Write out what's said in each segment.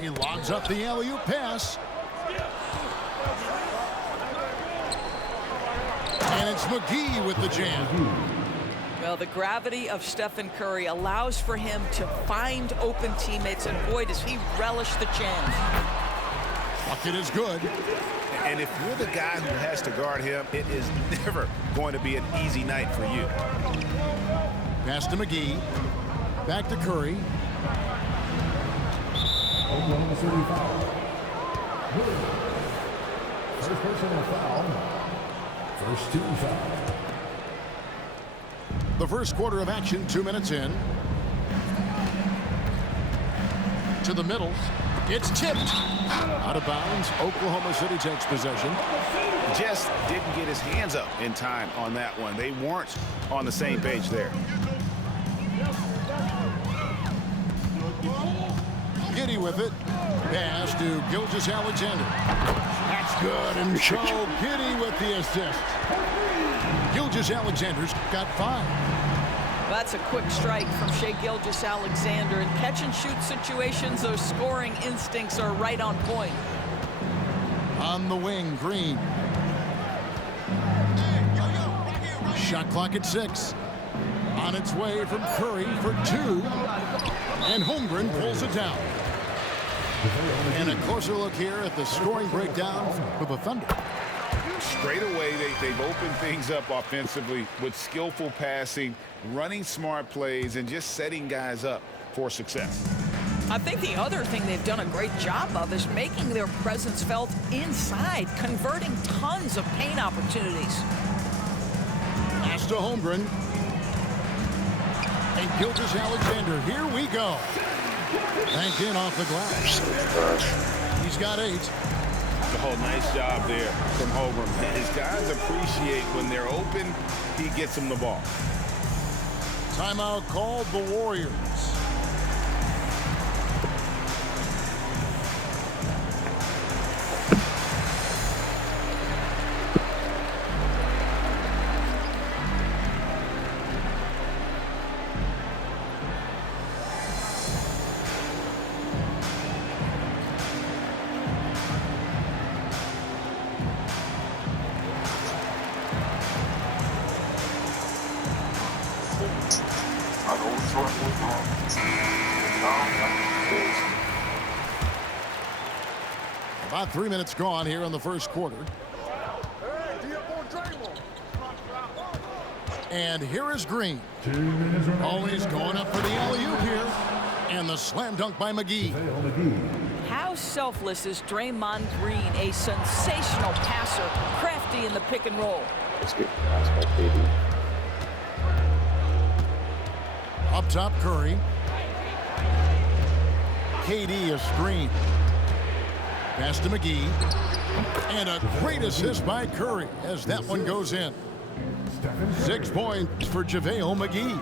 He lobs up the alley-oop pass. And it's McGee with the jam. Well, the gravity of Stephen Curry allows for him to find open teammates, and boy, does he relish the chance. Bucket is good. And if you're the guy who has to guard him, it is never going to be an easy night for you. Pass to McGee. Back to Curry. Oklahoma City foul. First personal foul. First team foul. The first quarter of action, 2 minutes in. To the middle. It's tipped. Out of bounds. Oklahoma City takes possession. Just didn't get his hands up in time on that one. They weren't on the same page there. Giddy with it. Pass to Gilgeous-Alexander. That's good. And so Giddy with the assist. Gilgeous-Alexander's got 5. That's a quick strike from Shai Gilgeous-Alexander. In catch-and-shoot situations, those scoring instincts are right on point. On the wing, Green. Shot clock at 6. On its way from Curry for 2. And Holmgren pulls it down. And a closer look here at the scoring breakdown of the Thunder. Straight away, they've opened things up offensively with skillful passing, running smart plays, and just setting guys up for success. I think the other thing they've done a great job of is making their presence felt inside, converting tons of paint opportunities. Pass to Holmgren. And Gilgeous-Alexander, here we go. Banked in off the glass. He's got 8. Oh, nice job there from Holmgren. His guys appreciate when they're open, he gets them the ball. Timeout called the Warriors. About 3 minutes gone here in the first quarter. And here is Green. Always going up for the alley-oop here. And the slam dunk by McGee. How selfless is Draymond Green, a sensational passer, crafty in the pick and roll. Let's get passed by KD. Up top, Curry. KD a screen. Pass to McGee. And a great assist by Curry as that one goes in. 6 points for JaVale McGee.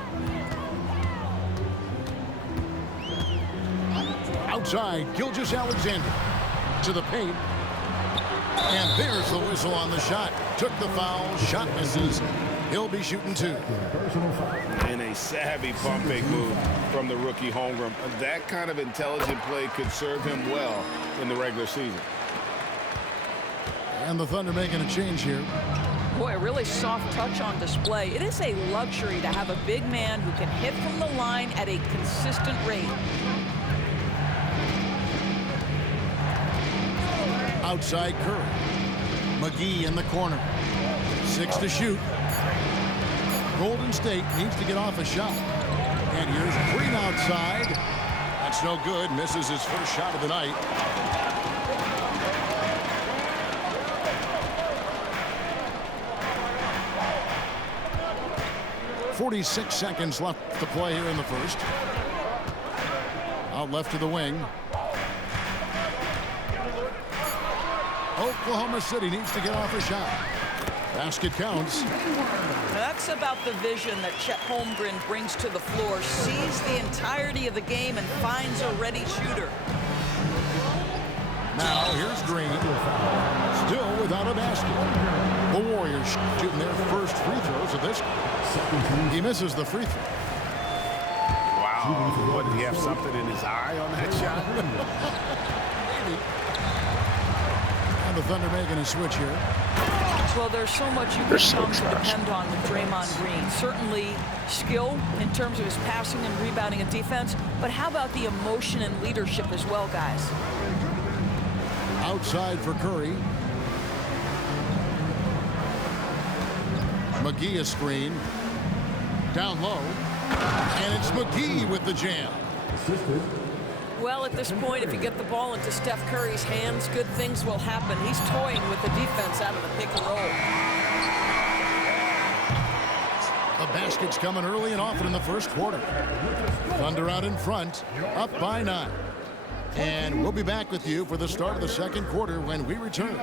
Outside, Gilgeous-Alexander to the paint. And there's the whistle on the shot. Took the foul. Shot misses. He'll be shooting 2. And a savvy pump fake move from the rookie Holmgren. That kind of intelligent play could serve him well in the regular season. And the Thunder making a change here. Boy, a really soft touch on display. It is a luxury to have a big man who can hit from the line at a consistent rate. Outside Curry. McGee in the corner. 6 to shoot. Golden State needs to get off a shot. And here's Green outside. That's no good. Misses his first shot of the night. .46 seconds left to play here in the first. Out left to the wing. Oklahoma City needs to get off a shot. Basket counts. That's about the vision that Chet Holmgren brings to the floor. Sees the entirety of the game and finds a ready shooter. Now here's Green. Still without a basket. The Warriors shooting their first free throws of this. He misses the free throw. Wow. What, did he have something in his eye on that shot? the Thunder making a switch here. Well, there's so much you They're can so come to trash. depend on with Draymond Green. Certainly skill in terms of his passing and rebounding and defense, but how about the emotion and leadership as well, guys? Outside for Curry. McGee a screen. Down low. And it's McGee with the jam. Assisted. Well, at this point, if you get the ball into Steph Curry's hands, good things will happen. He's toying with the defense out of the pick and roll. The basket's coming early and often in the first quarter. Thunder out in front, up by 9. And we'll be back with you for the start of the second quarter when we return.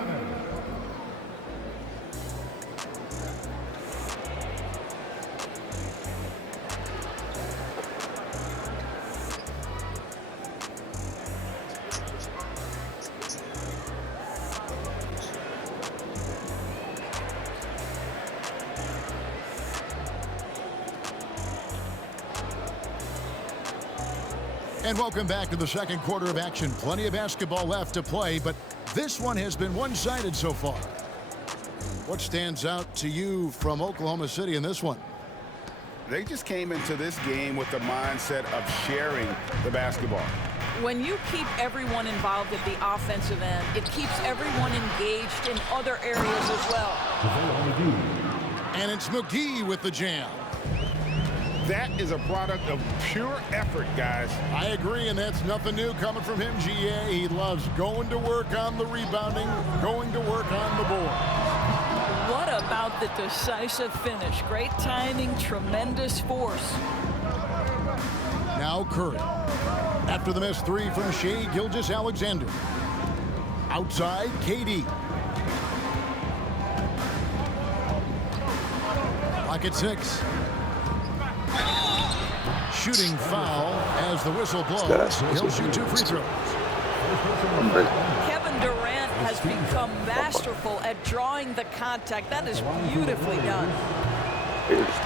And welcome back to the second quarter of action. Plenty of basketball left to play, but this one has been one-sided so far. What stands out to you from Oklahoma City in this one? They just came into this game with the mindset of sharing the basketball. When you keep everyone involved at the offensive end, it keeps everyone engaged in other areas as well. And it's McGee with the jam. That is a product of pure effort, guys. I agree, and that's nothing new coming from him, GA. He loves going to work on the rebounding, going to work on the board. What about the decisive finish? Great timing, tremendous force. Now Curry. After the missed three from Shai Gilgeous-Alexander. Outside, KD. Clock at 6. Shooting foul as the whistle blows. He'll shoot 2 free throws. Kevin Durant has become masterful at drawing the contact. That is beautifully done.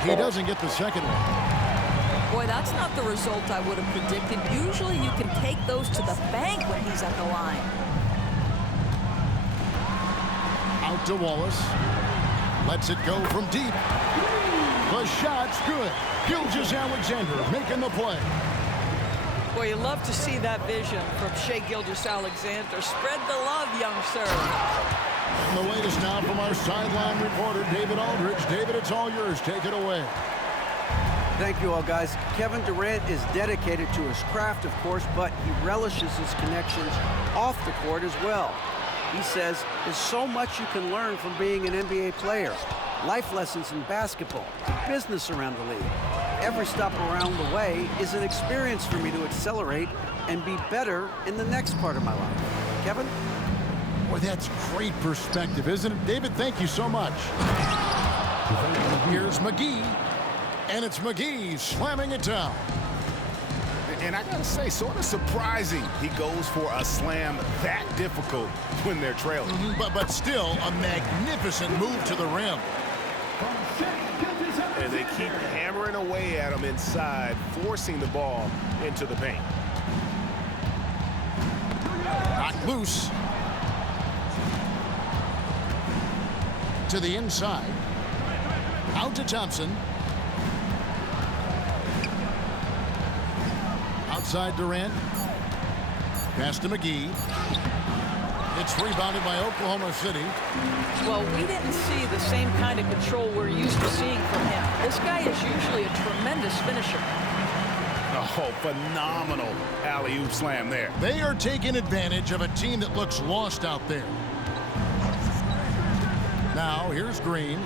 He doesn't get the second one. Boy, that's not the result I would have predicted. Usually you can take those to the bank when he's at the line. Out to Wallace. Lets it go from deep. The shot's good. Gilgeous-Alexander making the play. Boy, you love to see that vision from Shai Gilgeous-Alexander. Spread the love, young sir. And the latest now from our sideline reporter, David Aldridge. David, it's all yours. Take it away. Thank you all, guys. Kevin Durant is dedicated to his craft, of course, but he relishes his connections off the court as well. He says there's so much you can learn from being an NBA player. Life lessons in basketball, business around the league. Every stop around the way is an experience for me to accelerate and be better in the next part of my life. Kevin? Boy, that's great perspective, isn't it? David, thank you so much. Here's McGee, and it's McGee slamming it down. And I gotta say, sort of surprising he goes for a slam that difficult when they're trailing. But still a magnificent move to the rim. And they keep hammering away at him inside, forcing the ball into the paint. Knocked loose. To the inside. Out to Thompson. Outside Durant. Pass to McGee. It's rebounded by Oklahoma City. Well, we didn't see the same kind of control we're used to seeing from him. This guy is usually a tremendous finisher. Oh, phenomenal alley-oop slam there. They are taking advantage of a team that looks lost out there. Now, here's Green.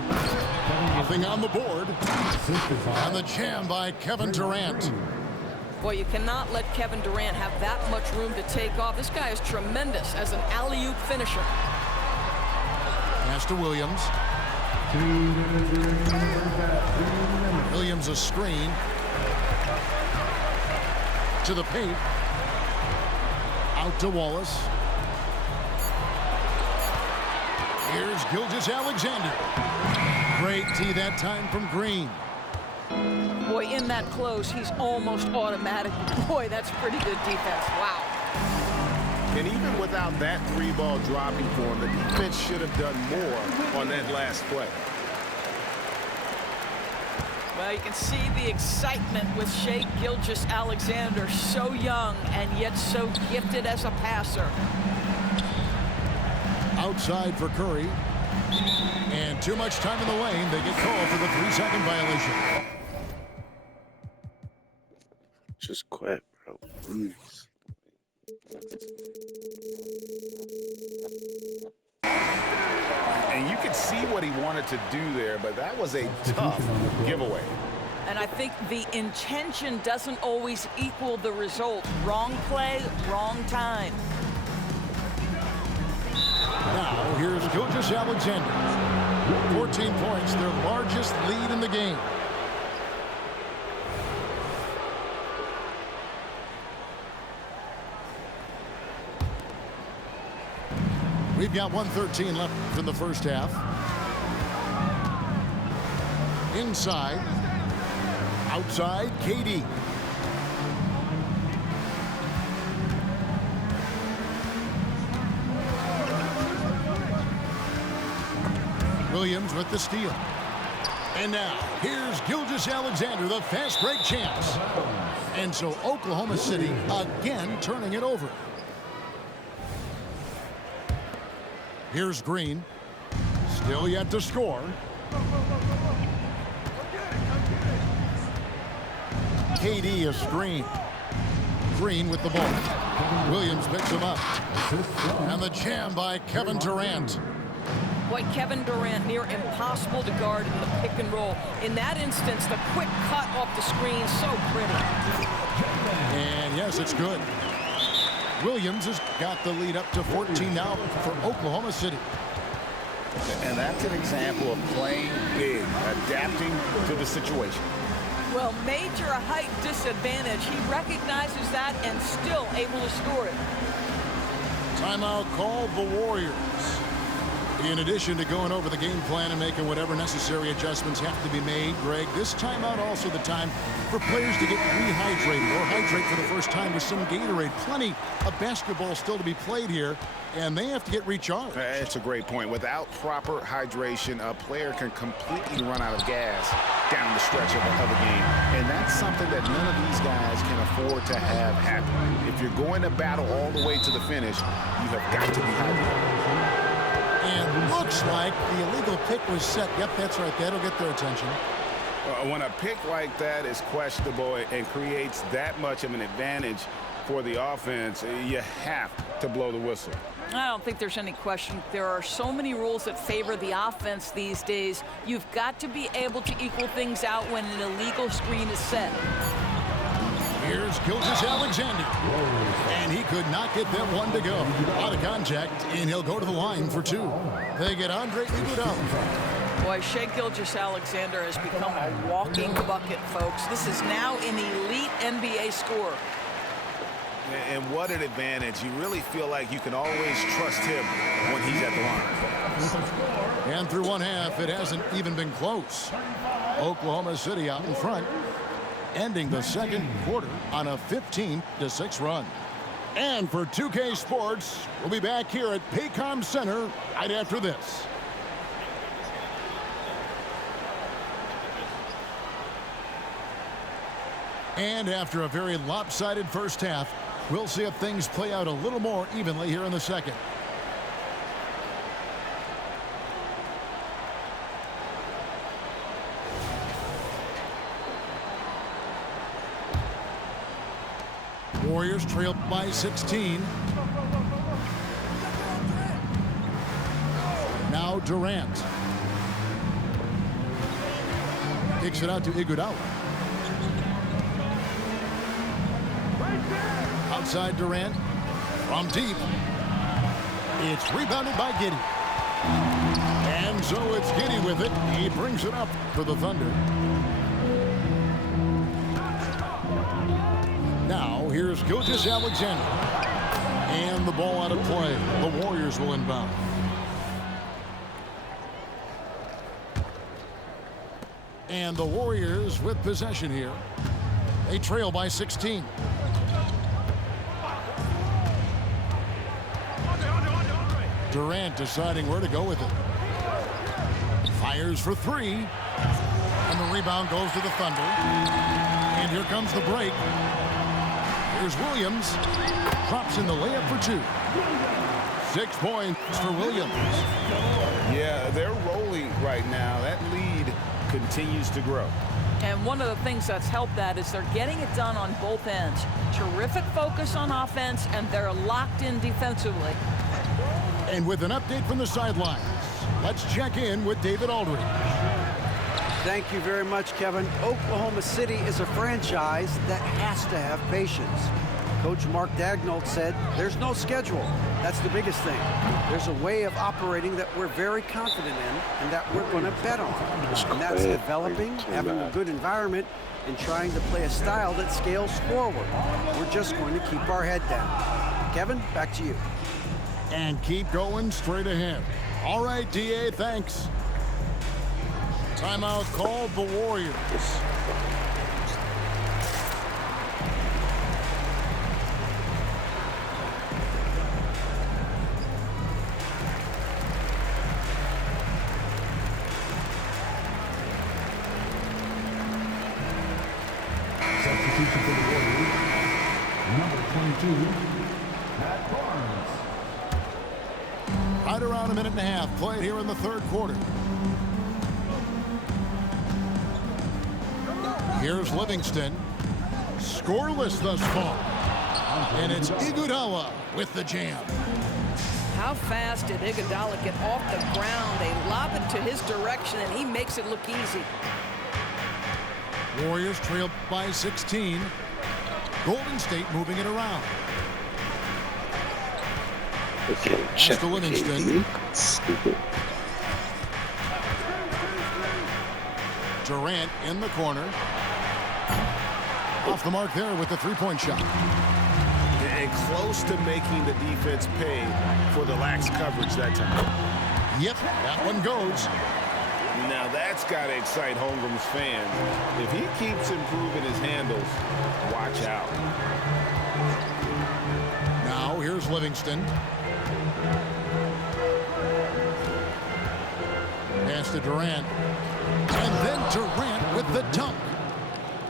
Nothing on the board. And the jam by Kevin Durant. Boy, you cannot let Kevin Durant have that much room to take off. This guy is tremendous as an alley-oop finisher. Pass to Williams. Williams a screen. To the paint. Out to Wallace. Here's Gilgeous-Alexander. Great tee that time from Green. Boy, in that close, he's almost automatic. Boy, that's pretty good defense. Wow. And even without that 3-ball dropping for him, the defense should have done more on that last play. Well, you can see the excitement with Shai Gilgeous-Alexander, so young and yet so gifted as a passer. Outside for Curry. And too much time in the lane. They get called for the 3-second violation. Just quit, bro. Please. And you could see what he wanted to do there, but that was a tough giveaway. And I think the intention doesn't always equal the result. Wrong play, wrong time. Now, here's Gilgeous-Alexander. 14 points, their largest lead in the game. We've got 1:13 left in the first half. Inside. Outside, KD. Williams with the steal. And now, here's Gilgeous-Alexander, the fast break champs. And so Oklahoma City again turning it over. Here's Green. Still yet to score. KD is screened. Green with the ball. Williams picks him up. And the jam by Kevin Durant. Boy, Kevin Durant, near impossible to guard in the pick and roll. In that instance, the quick cut off the screen, so pretty. And yes, it's good. Williams has got the lead up to 14 now for Oklahoma City. And that's an example of playing big, adapting to the situation. Well, major height disadvantage. He recognizes that and still able to score it. Timeout called the Warriors. In addition to going over the game plan and making whatever necessary adjustments have to be made, Greg, this timeout also the time for players to get rehydrated or hydrate for the first time with some Gatorade. Plenty of basketball still to be played here, and they have to get recharged. That's a great point. Without proper hydration, a player can completely run out of gas down the stretch of the game. And that's something that none of these guys can afford to have happen. If you're going to battle all the way to the finish, you have got to be hydrated. And looks like the illegal pick was set. Yep, that's right. That'll get their attention. When a pick like that is questionable and creates that much of an advantage for the offense, you have to blow the whistle. I don't think there's any question. There are so many rules that favor the offense these days. You've got to be able to equal things out when an illegal screen is set. Here's Gilgeous-Alexander. And he could not get that one to go. Out of contact, and he'll go to the line for two. They get Andre Iguodala. Boy, Shai Gilgeous-Alexander has become a walking bucket, folks. This is now an elite NBA scorer. And what an advantage. You really feel like you can always trust him when he's at the line. And through one half, it hasn't even been close. Oklahoma City out in front, ending the second quarter on a 15-6 run. And for 2K Sports, we'll be back here at Paycom Center right after this. And after a very lopsided first half, we'll see if things play out a little more evenly here in the second. Warriors trail by 16. Now Durant. Kicks it out to Iguodala. Outside Durant. From deep. It's rebounded by Giddey. And so it's Giddey with it. He brings it up for the Thunder. Now, here's Gilgeous-Alexander. And the ball out of play. The Warriors will inbound. And the Warriors with possession here. They trail by 16. Durant deciding where to go with it. Fires for three. And the rebound goes to the Thunder. And here comes the break. Here's Williams. Drops in the layup for two. 6 points for Williams. Yeah, they're rolling right now. That lead continues to grow. And one of the things that's helped that is they're getting it done on both ends. Terrific focus on offense, and they're locked in defensively. And with an update from the sidelines, let's check in with David Aldridge. Thank you very much, Kevin. Oklahoma City is a franchise that has to have patience. Coach Mark Daigneault said there's no schedule. That's the biggest thing. There's a way of operating that we're very confident in and that we're going to bet on. And that's developing, having a good environment, and trying to play a style that scales forward. We're just going to keep our head down. Kevin, back to you. And keep going straight ahead. All right, DA, thanks. Timeout called the Warriors. Substitution for the Warriors. Number 22, Pat Barnes. Right around a minute and a half played here in the third quarter. Here's Livingston. Scoreless thus far. And it's Iguodala with the jam. How fast did Iguodala get off the ground? They lob it to his direction, and he makes it look easy. Warriors trail by 16. Golden State moving it around. Okay, check to Livingston. KD. Stupid. Durant in the corner. Off the mark there with the three-point shot. And close to making the defense pay for the lax coverage that time. Yep, that one goes. Now that's got to excite Holmgren's fans. If he keeps improving his handles, watch out. Now here's Livingston. Pass to Durant. And then Durant with the dunk.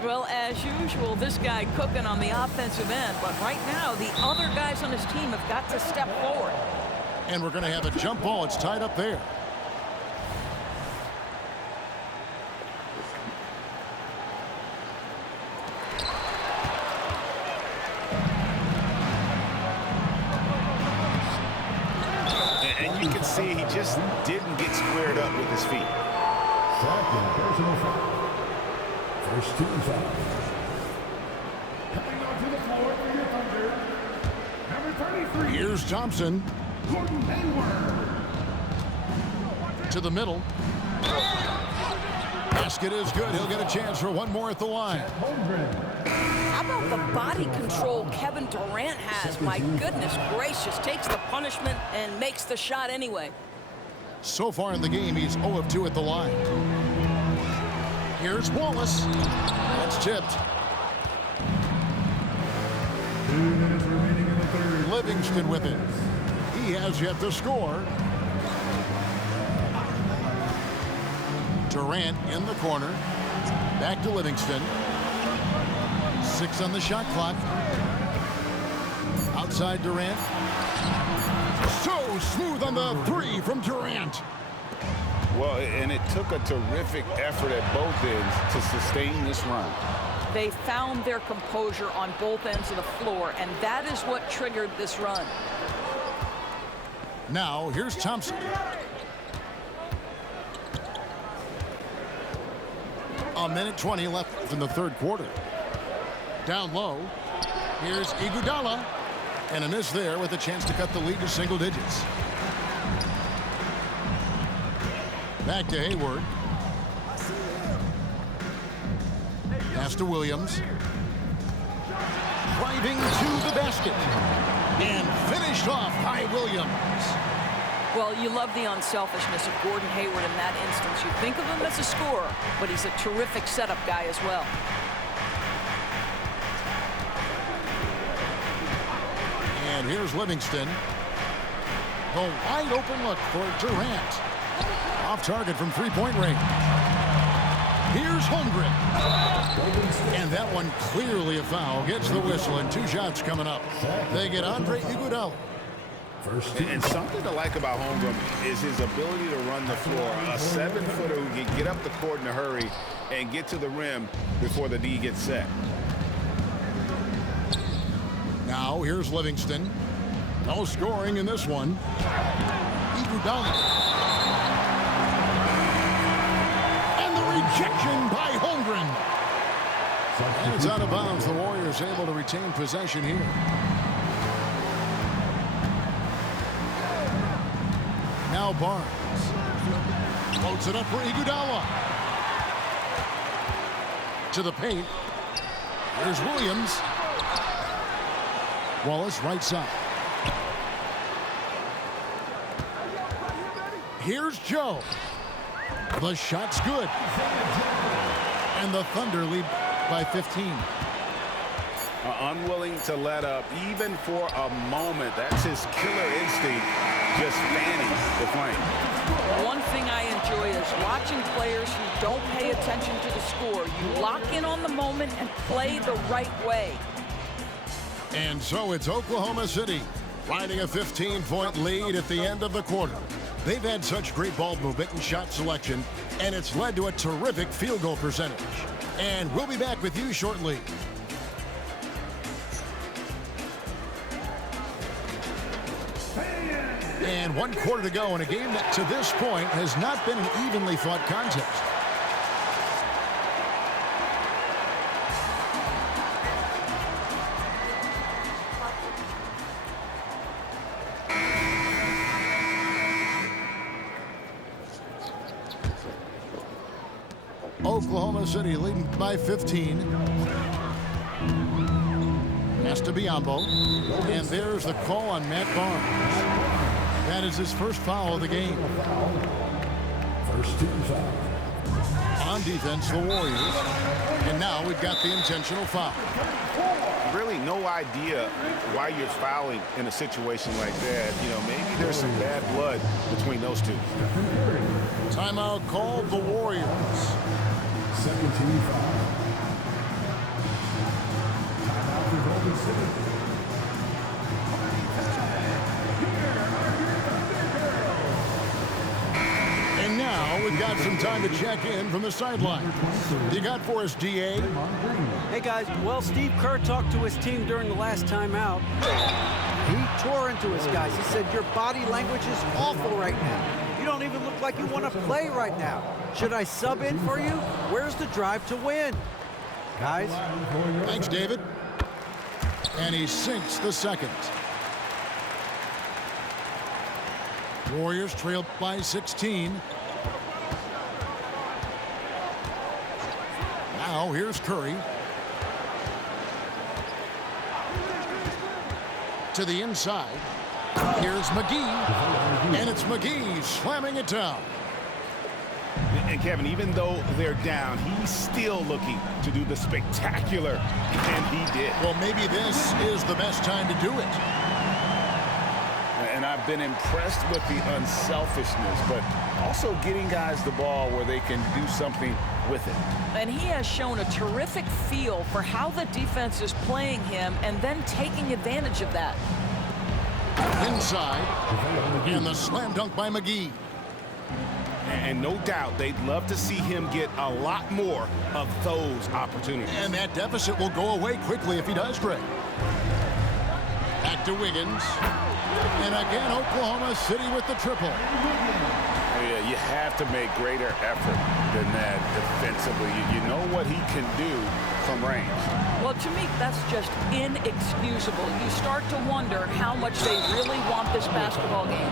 Well, as usual, this guy cooking on the offensive end. But right now, the other guys on his team have got to step forward. And we're going to have a jump ball. It's tied up there. And you can see he just didn't get squared up with his feet. Second personal foul. First team foul. Coming onto the floor for your Thunder. Number 33. Here's Thompson. Gordon Hayward. To the middle. Basket is good. He'll get a chance for one more at the line. Holmgren. How about the body control Kevin Durant has? My goodness gracious. Takes the punishment and makes the shot anyway. So far in the game, he's 0 of 2 at the line. Here's Wallace. That's tipped. 2 minutes remaining in the third. Livingston with it. He has yet to score. Durant in the corner. Back to Livingston. 6 on the shot clock. Outside Durant. So smooth on the three from Durant. Well, and it took a terrific effort at both ends to sustain this run. They found their composure on both ends of the floor, and that is what triggered this run. Now, here's Thompson. A minute 20 left in the third quarter. Down low. Here's Iguodala. And a miss there with a chance to cut the lead to single digits. Back to Hayward. Pass to Williams. Driving to the basket. And finished off by Williams. Well, you love the unselfishness of Gordon Hayward in that instance. You think of him as a scorer, but he's a terrific setup guy as well. And here's Livingston. The wide open look for Durant. Off target from three-point range. Here's Holmgren. And that one clearly a foul. Gets the whistle, and 2 shots coming up. They get Andre Iguodala. And something to like about Holmgren is his ability to run the floor. A 7-footer who can get up the court in a hurry and get to the rim before the D gets set. Now here's Livingston. No scoring in this one. Iguodala. And the rejection by Holmgren. And it's out of bounds. The Warriors able to retain possession here. Now Barnes floats it up for Iguodala. To the paint. Here's Williams. Wallace right side. Here's Joe. The shot's good. And the Thunder lead by 15. Unwilling to let up even for a moment. That's his killer instinct, just fanning the flame. One thing I enjoy is watching players who don't pay attention to the score. You lock in on the moment and play the right way. And so it's Oklahoma City riding a 15-point lead at the end of the quarter. They've had such great ball movement and shot selection, and it's led to a terrific field goal percentage. And we'll be back with you shortly. And 1 quarter to go in a game that to this point has not been an evenly fought contest. Oklahoma City leading by 15. Has to be Biombo. And there's the call on Matt Barnes. That is his first foul of the game. First team foul. On defense, the Warriors. And now we've got the intentional foul. Really no idea why you're fouling in a situation like that. You know, maybe there's some bad blood between those two. Timeout called the Warriors. Second team foul. Timeout for Golden State. And now we've got some time to check in from the sideline. You got for us, DA? Hey, guys. Well, Steve Kerr talked to his team during the last timeout. He tore into his guys. He said, your body language is awful right now. You don't even look like you want to play right now. Should I sub in for you? Where's the drive to win? Guys? Thanks, David. And he sinks the second. Warriors trailed by 16. Now here's Curry. To the inside. Here's McGee. And it's McGee slamming it down. And Kevin, even though they're down, he's still looking to do the spectacular, and he did. Well, maybe this is the best time to do it. And I've been impressed with the unselfishness, but also getting guys the ball where they can do something with it. And he has shown a terrific feel for how the defense is playing him and then taking advantage of that. Inside, and the slam dunk by McGee. And no doubt they'd love to see him get a lot more of those opportunities. And that deficit will go away quickly if he does, Greg. Back to Wiggins. And again, Oklahoma City with the triple. Yeah, you have to make greater effort than that defensively. You know what he can do from range. Well, to me, that's just inexcusable. You start to wonder how much they really want this basketball game.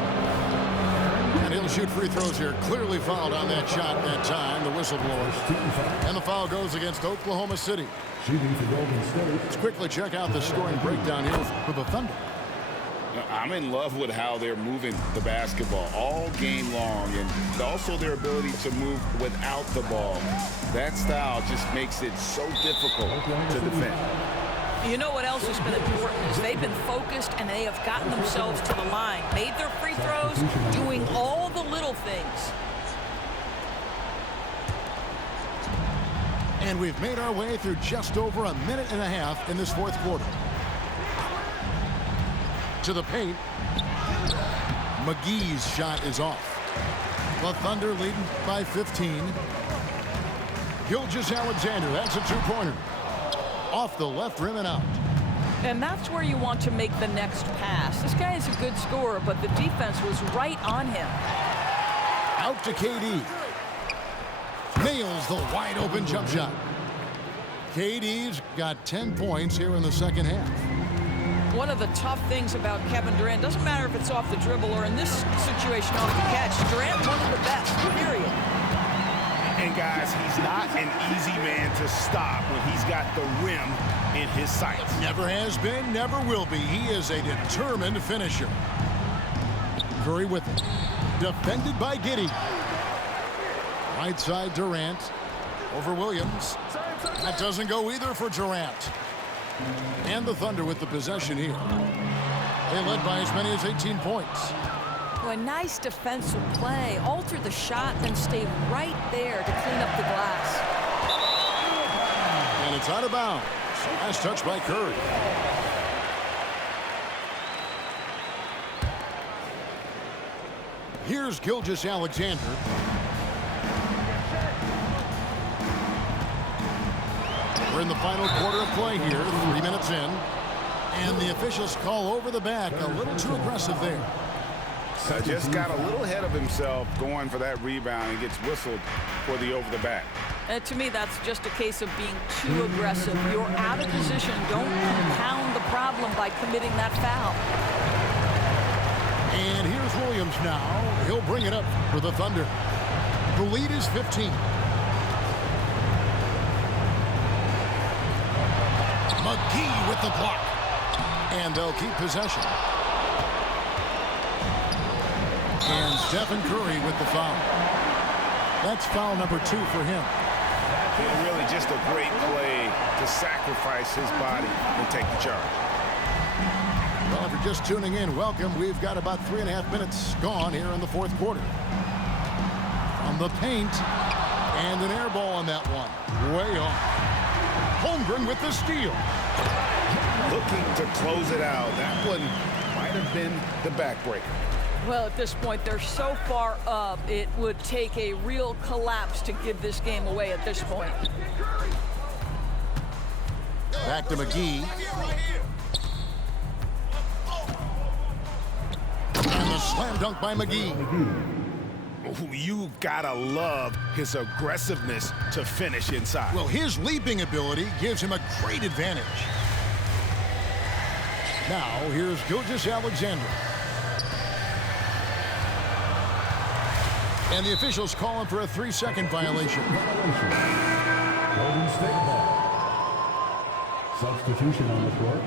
And he'll shoot free throws here. Clearly fouled on that shot that time, the whistle blows. And the foul goes against Oklahoma City. Shooting for Golden State. Let's quickly check out the scoring breakdown here for the Thunder. I'm in love with how they're moving the basketball all game long, and also their ability to move without the ball. That style just makes it so difficult to defend. You know what else has been important is they've been focused and they have gotten themselves to the line, made their free throws, doing all the little things. And we've made our way through just over a minute and a half in this fourth quarter. To the paint. McGee's shot is off. The Thunder leading by 15. Gilgeous-Alexander, that's a two-pointer. Off the left rim and out. And that's where you want to make the next pass. This guy is a good scorer, but the defense was right on him. Out to KD. Nails the wide open jump shot. KD's got 10 points here in the second half. One of the tough things about Kevin Durant, doesn't matter if it's off the dribble or in this situation off the catch, Durant's one of the best, period. And guys, he's not an easy man to stop when he's got the rim in his sights. Never has been, never will be. He is a determined finisher. Curry with it. Defended by Giddey. Right side Durant over Williams. That doesn't go either for Durant. And the Thunder with the possession here. They led by as many as 18 points. Boy, nice defensive play. Alter the shot, then stay right there to clean up the glass. And it's out of bounds. Last touch by Curry. Here's Gilgeous-Alexander. We're in the final quarter of play here, 3 minutes in. And the officials call over the back. A little too aggressive there. Just got a little ahead of himself going for that rebound and gets whistled for the over the back. To me, that's just a case of being too aggressive. You're out of position. Don't compound the problem by committing that foul. And here's Williams now. He'll bring it up for the Thunder. The lead is 15. McGee with the block. And they'll keep possession. And Stephen Curry with the foul. That's foul number 2 for him. And really just a great play to sacrifice his body and take the charge. Well, if you're just tuning in, welcome. We've got about 3.5 minutes gone here in the fourth quarter. From the paint. And an air ball on that one. Way off. Holmgren with the steal. Looking to close it out. That one might have been the backbreaker. Well, at this point, they're so far up, it would take a real collapse to give this game away at this point. Back to McGee. And the slam dunk by McGee. Ooh, you gotta love his aggressiveness to finish inside. Well, his leaping ability gives him a great advantage. Now, here's Gilgeous-Alexander. And the officials calling for a 3-second violation. Golden State ball. Substitution on the court.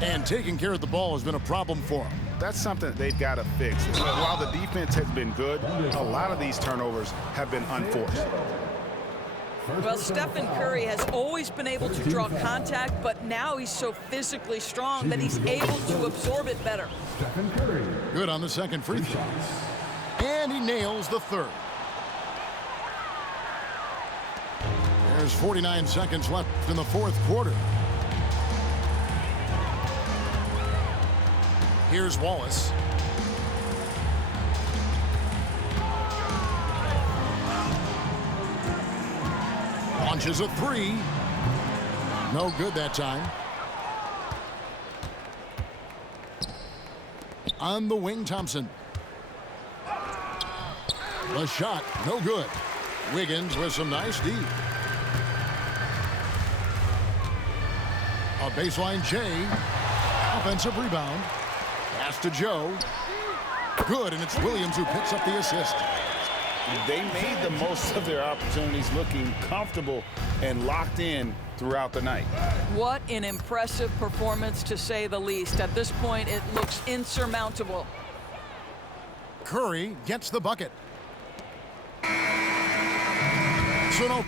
And taking care of the ball has been a problem for him. That's something that they've got to fix. While the defense has been good, a lot of these turnovers have been unforced. Well, Stephen Curry has always been able to draw contact, but now he's so physically strong that he's able to absorb it better. Stephen Curry. Good on the second free throw. And he nails the third. There's 49 seconds left in the fourth quarter. Here's Wallace. Launches a 3. No good that time. On the wing, Thompson. The shot, no good. Wiggins with some nice D. A baseline J. Offensive rebound. Pass to Joe. Good, and it's Williams who picks up the assist. They made the most of their opportunities, looking comfortable and locked in throughout the night. What an impressive performance, to say the least. At this point, it looks insurmountable. Curry gets the bucket. So no